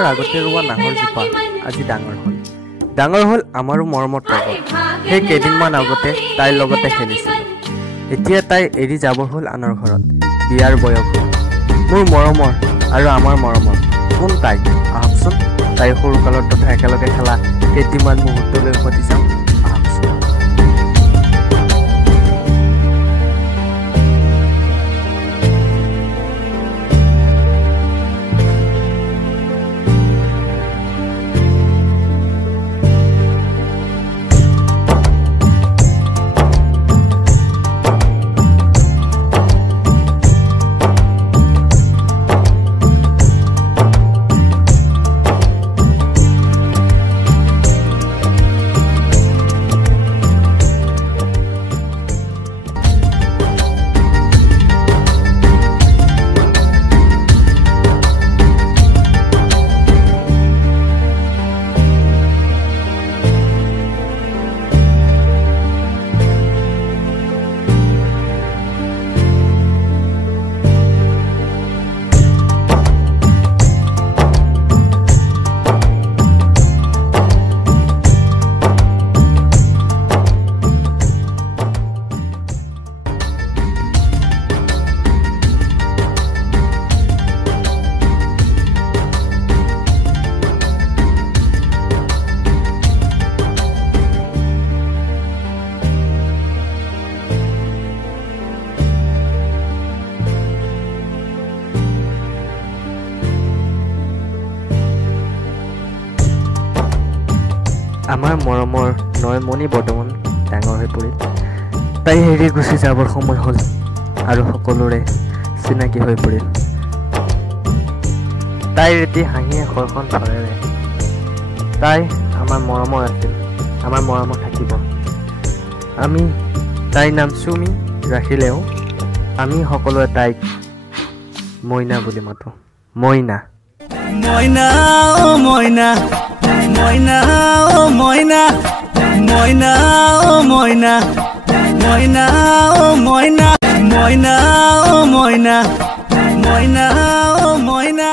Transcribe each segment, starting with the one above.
দিনৰ আগতে ৰোৱা নাহৰজোপা আজি ডাঙৰ হ'ল আমাৰো মৰমৰ তগৰ। সেই কেইদিনমান আগতে তাইৰ লগতে খেলিছিলোঁ। এতিয়া তাই এৰি যাব হ'ল আনৰ ঘৰত, বিয়াৰ বয়স হ'ল। মোৰ মৰমৰ আৰু আমাৰ মৰমৰ কোন তাই? আহকচোন তাইৰ সৰুকালৰ তথা একেলগে খেলা কেইটিমান মুহূৰ্তলৈ উভতি যাওঁ। আহকচোন। আমাৰ মৰমৰ নয়মণি বৰ্তমান ডাঙৰ হৈ পৰিল। তাই এৰি গুচি যাবৰ সময় হ'ল আৰু সকলোৰে চিনাকি হৈ পৰিল। তাইৰ এটি হাঁহিয়ে ঘৰখন ভৰেৰে। তাই আমাৰ মৰমৰ আছিল, আমাৰ মৰমৰ থাকিব। আমি তাইৰ নাম চুমি ৰাখিলেও আমি সকলোৱে তাইক মইনা বুলি মাতোঁ। মইনা মইনা ও মইনা, মইনা ও মইনা, মইনা ও মইনা, মইনা ও মইনা, মইনা ও মইনা, মইনা ও মইনা।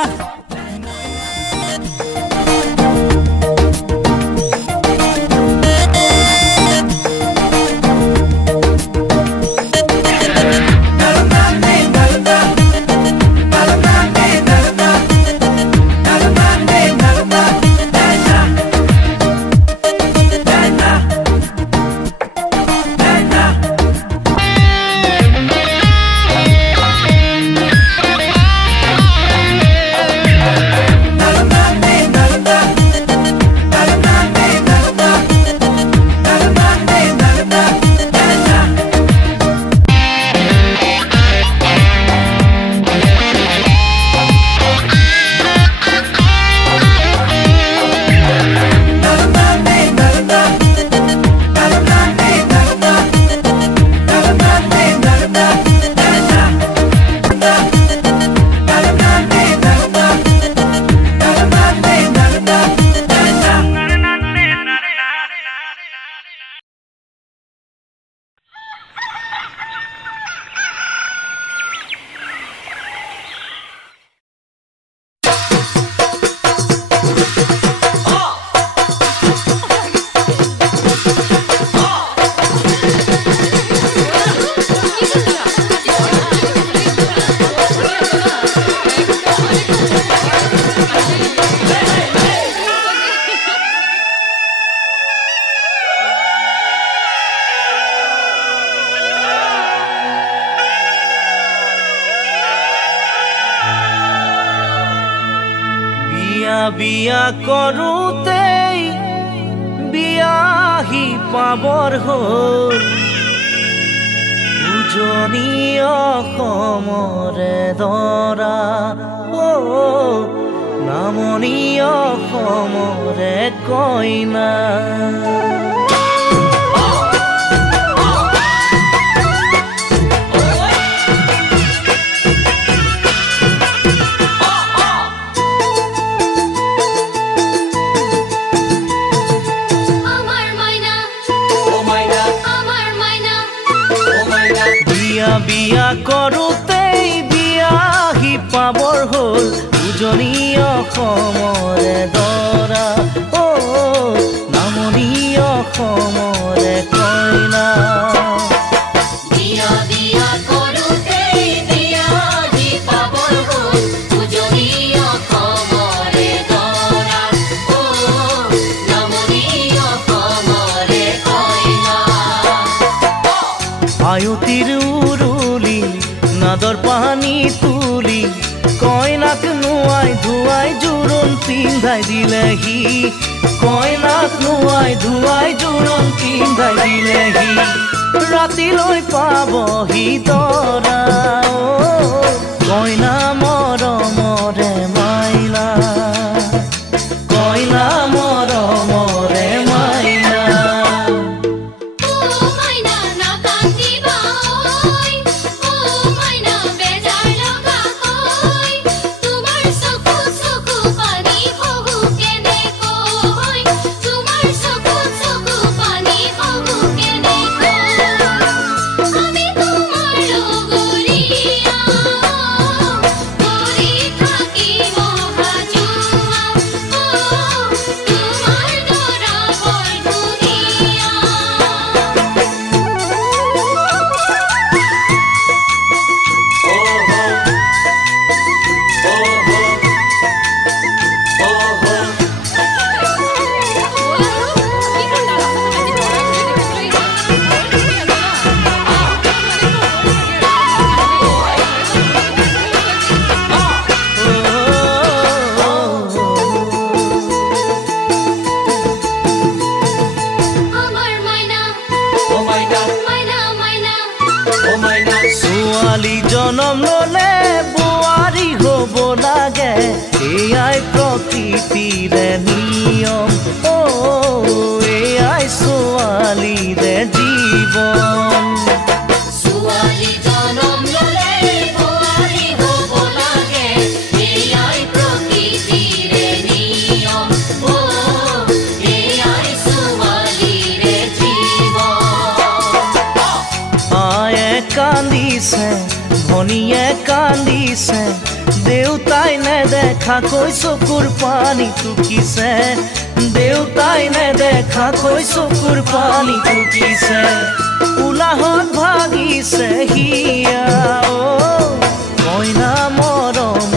বিয়া কৰোঁতেই বিয়াহি পাবৰ হ'ল উজনি অসমৰে দৰা নামনি অসমৰে কইনা। বিয়া কৰোঁতেই বিয়াহি পাবৰ হ'ল উজনি অসমৰে দৰা নামনি অসমৰে কইনা আয়তিৰ উৰুলি নাদৰ পানী তুলি কইনাক নুৱাই ধুৱাই জোৰোণ পিন্ধাই দিলেহি কইনাক নুৱাই ধুৱাই জোৰোণ পিন্ধাই দিলেহি ৰাতিলৈ পাবহি দৰা কইনা মৰমৰে মাইনা কইনা মৰমৰে মাইনা ছোৱালী জনম ললে বোৱাৰী হ'ব লাগে এয়াই প্ৰকৃতিৰে নিয়ম এয়াই ছোৱালীৰে জীৱন ছোৱালী জনম ললে বোৱাৰী হ'ব লাগে এয়াই প্ৰকৃতিৰে নিয়ম এয়াই ছোৱালীৰে জীৱন আয়ে কান্দিছে ভনীয়ে কান্দিছে দেউতাই নেদেখাকৈ চকুৰ পানী টুকিছে দেউতাই নেদেখাকৈ চকুৰ পানী টুকিছে উলাহত ভাগিছে হিয়া কইনা মৰম